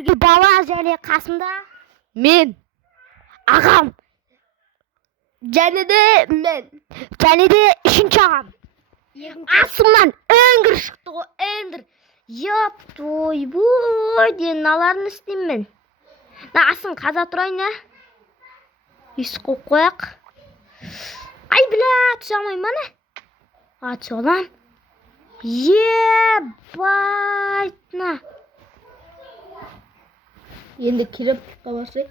Қазіргі бала және қасымда мен, ағам, және де үшінші ағам. Астымнан Эндер шықты ғой, Эндер. Еп, той-бой, ден наларын істеймін мен. Асын қаза тұрайын, я? Есі қоп қояқ. Ай, біля, түсе алмайым бана? Түсе олам. Ебайтына. Енді керіп қабасы.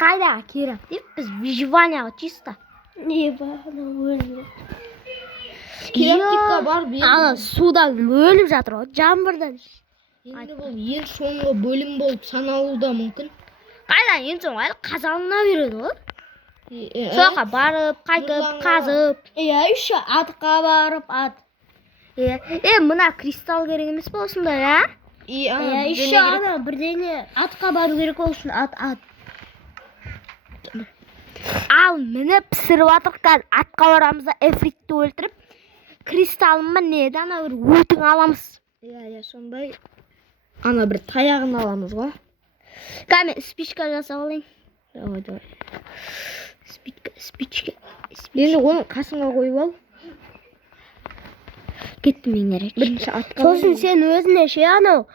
Қайда керіп деп, біз выживанияға чисто. Не бана өлі. Керептікқа бар бейін. Ана судан өліп жатыр ғой, жаңбырдан. Енді бұл ең соңғы бөлім болып саналуда мүмкін. Қайда ең соңғы әлі қазанына береді ғой. Соқа барып, қайтып, қазып. Үші атқа барып, ат. Мына кристалл керек емес па осында, я? Үші ана бірдене атқа бару керек олшын, ат. Ал мені пісіріп атыр, қазір атқа барамызда эфритті өлтіріп, кристаллыма неді ана бір өтің аламыз. Сондай. Ана бір таяғын аламыз ғой. Кәме, спичка жасап алайын. Давай. Спичка. Енді оны қасыңа қойып ал. Кетті мен керек. Бірінші атқа. Сосын сен өзіне анау,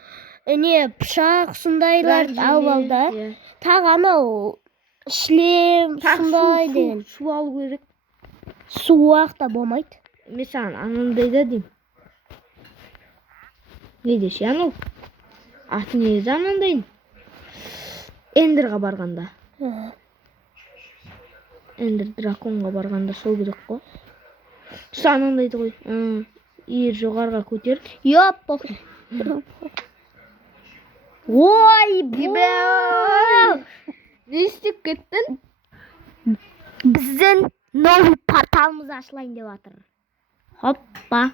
пышақ сұндайларды алып ал да. Тағы анау шлем сұндай деген. Су алу керек. Суақта болмайды. Мен саған анандайда дейм. Не деші анау? Аты неді анандайын? Эндерға барғанда. Эндер драконға барғанда сол керек қой. Тұса анандайды ғой. Ер жоғарға көтер. Йоп, поқи. Ой, бе! Не істеп кеттің? Біздің новый порталымыз ашылайын деп атыр. Хоппа.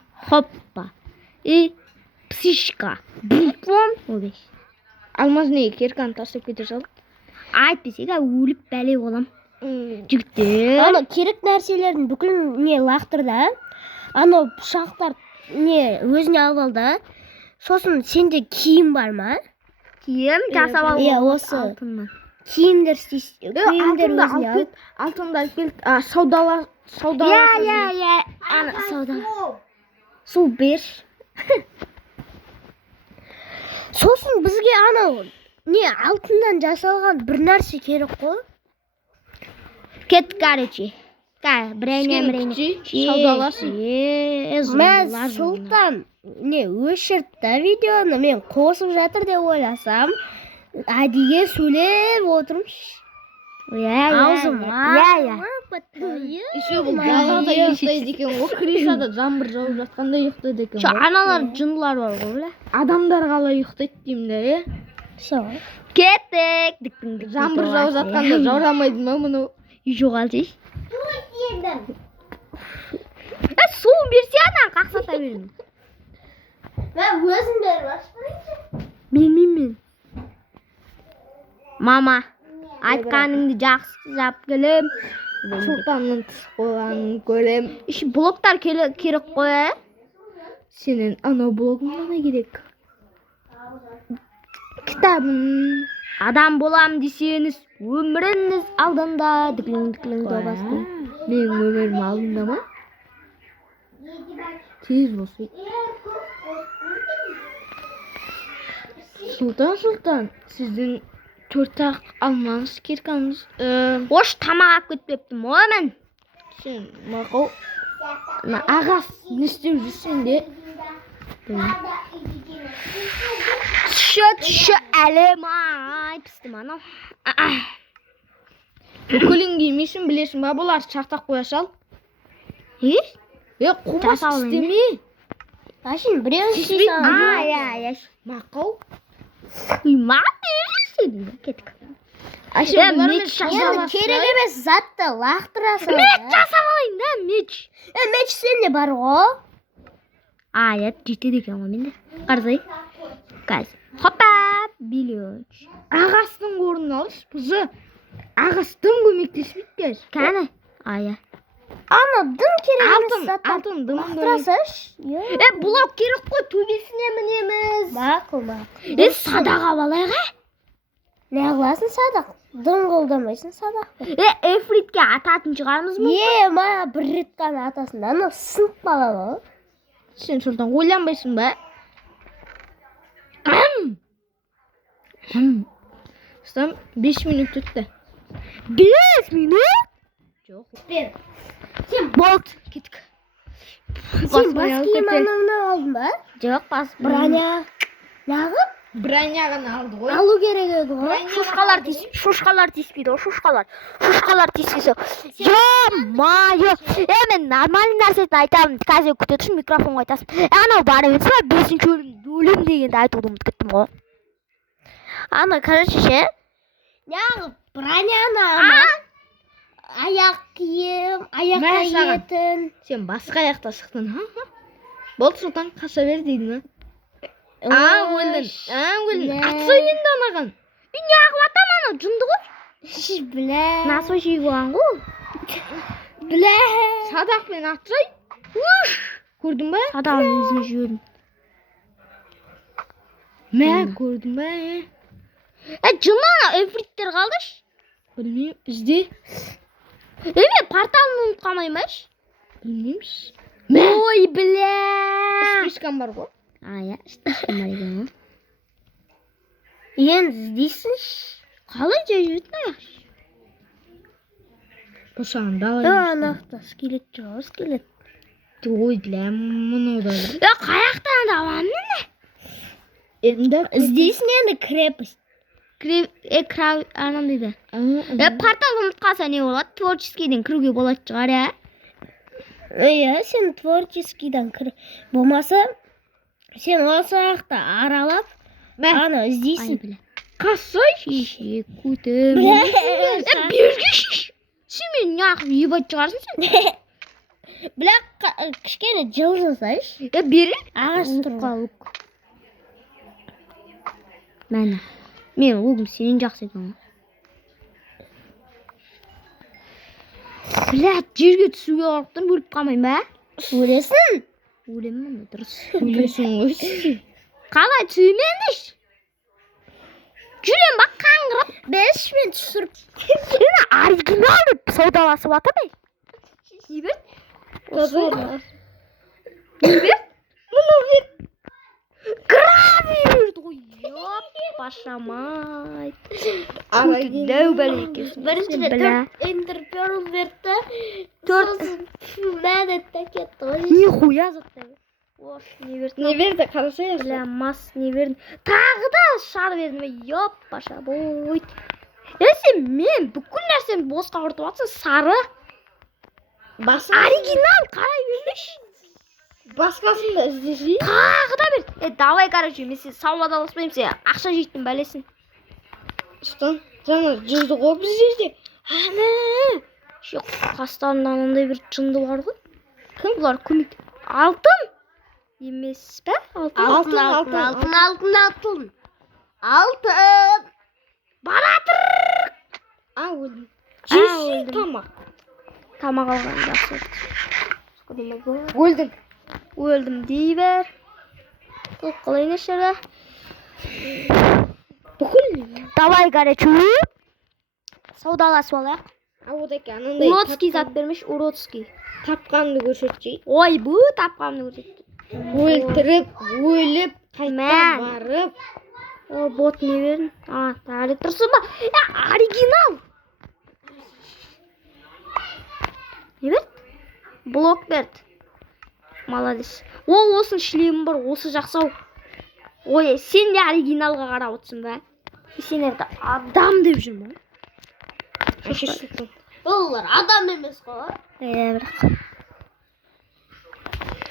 Псишка. Бупон. Обеш. Алмаз не, керканы тастап кете салып. Айтпесек, өліп бәле болам. Жігіттер. Ана керек нәрселерін бүкіл лақтыр да. Ана пышақтар өзіне алып ал да. Сосын сенде киім бар ма? Киім жасап алып. Осы. Киімдер өзіне ал. Алтынды алып келді. Саудала. Ана сауда. Су бер. Сосын бізге анау алтыннан жасалған бір нәрсе керек қой. Кет, короче. Бірәне. Саудаласын. Мәз Сұлтан өшірді да видеоны мен қосып жатыр деп ойласам, әдеге сөйлеп отырмыш. Аузыма. Еще бұл далада ұйықтайды екен ғой. Кришада жаңбыр жауып жатқанда ұйықтайды екен ғой. Аналар жындылар бар ғой. Адамдар қалай ұйықтайды деймін де, Кеттік. Жаңбыр жауып жатқанда жаурамайды ма мұны? Жоғалтыш. Су берсе ана қақсата берін. Мен өзім беріп ашпайын. Білмеймін. Мама, айтқаныңды жақсы жап келем. Сұлтанның тыс қойғанын көрем. Блоктар керек қой. Сенің анау блогың ғана керек. Кітабын. Адам болам десеңіз, өміріңіз алдында. Діклің добасын. Менің өмірім алдында ма? Тез болсын. Сұлтан, сіздің 4 ақ алмаңыз керкаңыз. Ош тамақ ап кетпептім, ой мен. Сен мақыл. Ағас, не істеп жүрсен де. Түші әлем ай, пістім анау. Бүкілін кемейсін білесің ба, бұлар шақтақ қоя сал. Қумас істеме. Ашын біреуін істейсің. Мақыл. Ма бересің. Кеттік. Керек емес затты лақтырасың. Меч жасап алайын да, меч. Меч сенде бар ғой. Жетеді екен ғой менде. Қарзай. Қазір. Хоппа, билеуш. Ағастың орнын алыш, бұзы. Ағастың көмектесмейді кәз. Кәне? Ана дым керек емес заттар. Алтын дым. Лақтырасаш. Блок керек қой, төбесіне мінеміз. Мақыл. Садаға балайға? Не қыласың садақ? Дым қолдамайсың садақ. Эфритке ататын шығармыз ма? Мана бір рет қана атасың да, ана сынып қалады ғой. Сен шолдан ойланбайсың ба? Ұстам 5 минут өтті. 5 минут? Жоқ. Сен Болды, кеттік. бас киім анауынан алдың ба? Жоқ, бас Броня. Нағып? Броняғын алды ғой. Алу керек еді ғой. Шошқалар тиіспейді ғой, шошқалар тиіспейді. Ё-майо, мен нормальный нәрсесін айтамын, қазір күте тұрсын, микрофонға айтасың. Анау бары өтсі ба, 5-ші өлім дегенді айтуды ұмытып кеттім ғой. Ана, короче ше, Нағып? Броняны ама. Аяқ киім, аяқ киетін. Сен басқа аяқта шықтың. Болды Сұлтан, қаша бер дейді ме? Өлдің. Атса енді анаған. мен неғып атам ана, жынды ғой. Білә. Насой жей болған ғой. Білә. Садақпен атсай. Көрдің ба? Садағын өзіне жүйедім. Көрдің ба? Жына эфриттер қалдыш? Білмеймін, ізде. Мен порталын ұмыт қалмаймаш? Білмейміз. Ой, білә. Спискам бар ғой. Я, спискам бар екен ғой. Енді іздейсіңш? Қалай жай жүретін аяқ? Бұршағын далай. Анақта скелет жоқ, скелет. Ой, біләм, мұны да. Қаяқтан да аламын не? Енді Іздейсің енді крепость. Анам дейді. Портал ұмыт қалса не болады? Творческийден кіруге болады шығар, Иә, сен творческийдан кір. Болмаса, сен осы аяқта аралап, ана іздейсің. қасай. Шеше, көтім. Берге шеш. Сен мен неғып ебат шығарсың сен? Бірақ кішкене жыл жасайш. Бері? Ағаш тұрған. Мәні. Мен оғым сенен жақсы екен. Блядь, жерге түсуге қалыптан өліп қалмайын ба? Өлесің? Өлемін, дұрыс. Өлесің өсі. Қалай түсуемендіш? Жүрем бақ қаңғырып. Бешмен түсіріп. Сені оригинал деп саудаласып атыр бай. Не берді? Не берді? Мұны берді. Грави берді ғой. Пашамай. Дәу бәлі екенсің. Біріншіде 4 интерперл берді. 4 мәдетті кетті ғой. Нихуя заттар. Ош, не берді? Не берді, қарасай. Бля, мас не берді. Тағы да шар берді. Ёп, паша, бойт. Сен мен бүкіл нәрсені босқа құртып атсың, сары. Оригинал, қарай бермеш. Басқасын да іздеші. Тағы да бер. Давай, короче, мен сен саудаласпаймын, сен ақша жейтін бәлесін. Сұлтан, жаңа жүрді ғой біз жерде. Ана! Қастарында анандай бір жынды бар ғой. Кім бұлар көмек? Алтын? Емес пе? Алтын. Баратыр! Өлдім. Жесі тамақ. Тамақ алған жақсы. Өлдім. Өлдім дей бер. Қалай нешері? Бүкіл. Давай, короче, саудаласып алайық. Одаки анандай Уродский зат бермеш, уродский. тапқанды көрсетшей. Ой, бұ тапқанды көрсетті. Өлтіріп, өліп, қайта Мән. барып. О, бот не бердің? Тәрі тұрсы ба? Оригинал! Не берді? Блок берді. Молодец. Осын шлемі бар, осы жақсау. Ой, сен де оригиналға қарап отырсың ба? Сен әрді адам деп жүрмін. Олар адам емес қой. Бірақ.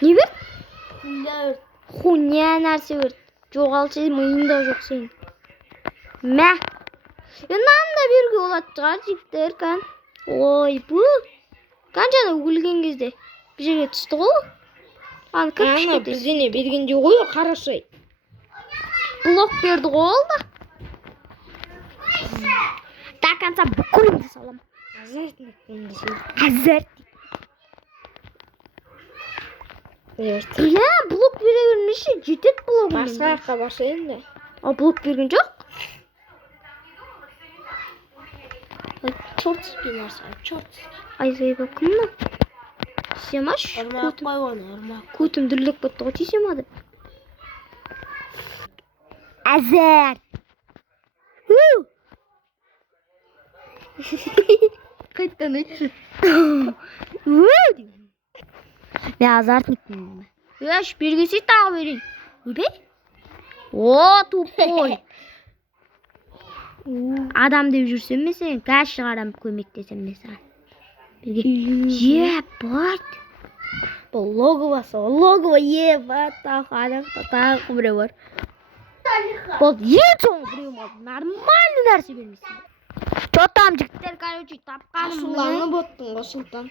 Не берді? Хуйня нәрсе берді. Жоғалшы миында жоқ сен. Мә. Нанда беруге болады шығар жігіттер кән. Ой, бұ. Қаншаны өлген кезде бір жерге түсті ғой. Аны кірпіш кетеді. Біздене бергенде ғой, қарасай. Блок берді ғой ол да. До конца бүкілімді салам. Азарт. Бля, блок бере бермеші, жетет блогым. Басқа жаққа барса енді. Блок берген жоқ? чортский нәрсе чорт Айзай кімні? Тисемаш? ұрмақ қой оны ұрмақ Көтім дүрлік бітті ғой тисемады. Әзір. Қайттан өтші. Мен азартникпін. Өш, бергесі тағы берейін. Өбе? О, тупой. Адам деп жүрсем мен сен, газ шығарам көмектесем мен саған. Ебать. бұл логово ебать тағы біреу бар Бұл ең соңғы біреу алды. Нормальный нәрсе бермейсің. Что там, жігіттер, короче, тапқаным. ашуланып оттың ғой сұлтан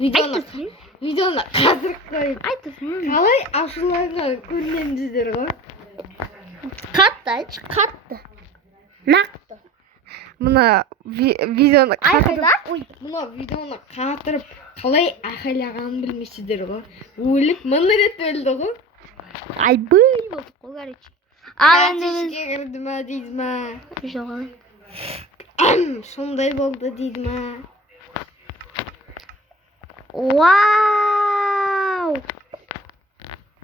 Айтырсың. видеоны қазір қойып Айтырсың. қалай ашуланған көргенсіздер ғой қатты айтшы қатты нақты Мына видеоны Айқайда? мына видеоны қатырып қалай айқайлағанын білмейсіздер ғой өліп мың рет өлді ғой Ай, бөй болдық қой, короче. Ал енді біз... ішке кірді ма дейді ма Жоқ, алай. сондай болды дейді ма Вау!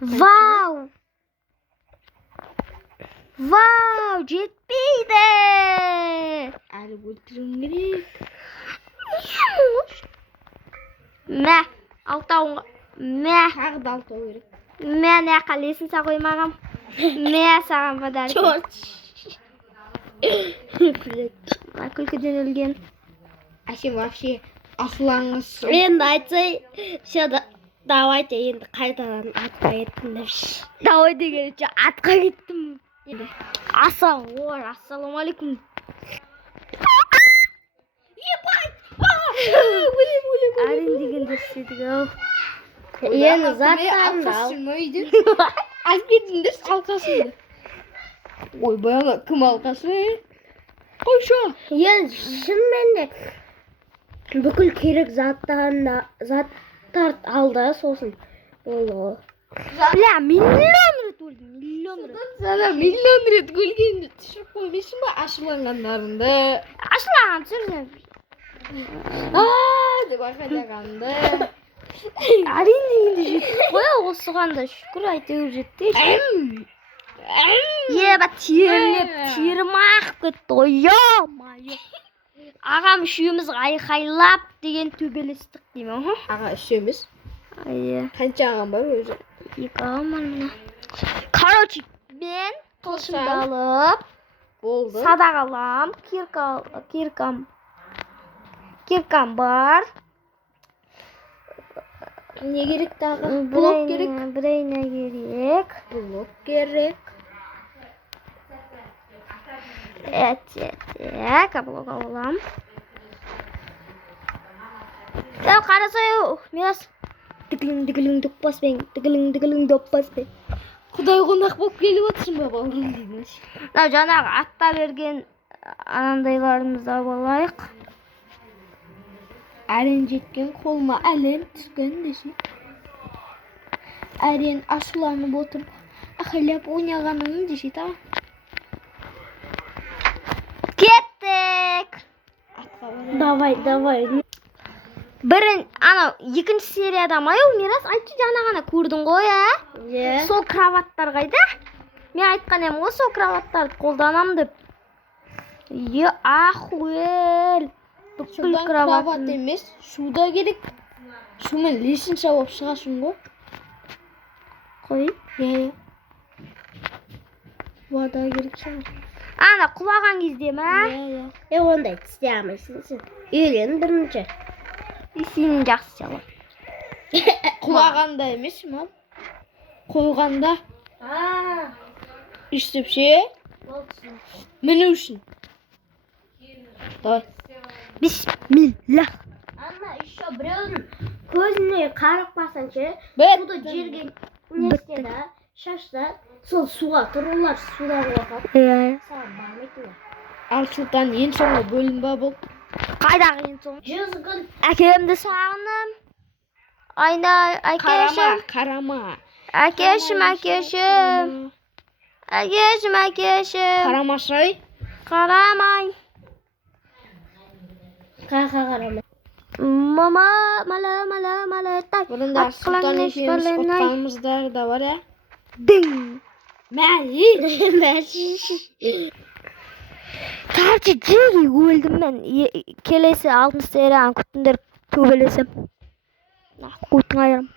Вау! Вау! Жетпейді! әлі өлтіруім керек Мә, алтауынға... Мә, тағы да алтау керек мә, не қалесін са қоймағам. Мә, саған подарок. Күлкіден өлген. а сен вообще ашуланғысың енді айтсай все давайте енді қайтадан атқа кеттім депші Давай дегенше атқа кеттім. Ассалаумағалейкум. Арин дегенде істедік ау. енді заттарымды ал алып кетіңдер алқасымды ойбай ана кім алқасы қойшы енді шынымен де бүкіл керек заттар алды сосын болды ғой Бля, миллион рет өлдім, миллион рет. сана миллион рет өлгенді түсіріп қоймайсың ба ашуланғандарыңды Ашылаған түсірсем. деп айқайлағанды Арин дегенде жеттік қой, осығанда шүкір әйтеуір жеттік. Ебать, терім ағып кетті ғой, ё-майо. Ағам үшеуміз айқайлап деген төбелестік деймін. аға үшеуміз Айе. қанша ағам бар өзі Екі ағам бар мына. Короче, мен қылышымды алып, болды садақ алам, киркам бар. не керек тағы блок керек Бірейне керек. блок керек Блок алам. Дәу қарасай, мирас. Дігілің доппаспен. құдай қонақ болып келіп отырсың ба балам деймін Жаңағы атта берген анандайларымызды алайық. әрен жеткен қолыма әлем түскен десе әрен ашуланып отырып айқайлап ойнағаның десе та Кеттік! давай Бірін, анау, екінші серияда маяу, мирас, айтшы жаңа ғана көрдің ғой, иә Сол кроваттар қайда? Мен айтқан ем ғой, сол кроваттарды қолданам деп. Ахуел! Бүкіл Судан кроват кроватын. емес, суда керек. Сумен лесенша болып шығасың ғой. Қой. Иә. Вода керек шығар. Ана, құлаған кезде ма? Иә. ондай істей алмайсың сен үйлен бірінші Сенің жақсы сала. Құлағанда емес ма? Қойғанда. Үстіпше. Міну үшін. Давай. Бисмилlah. Анна еще біреудің көзіне қарып қалсаңшы суды жерге несте да шашта сол суға тұрулар судан оқып саған бармайтын Ал Сұлтан ең соңғы бөлім ба бұл? Қайдағы ең соң? 100 күн Әкемді сағынам. Айна, әкешім. Қарама. Әкешім. Қарамасай. Қарамай. Kaka karama. Mama mala tak. Bunda Sultan Efendimiz otağımızda da var ya. Ding. Tarçı jegi öldüm ben. Kelesi altın seyran kutundur töbelesem. Kutun ayırım.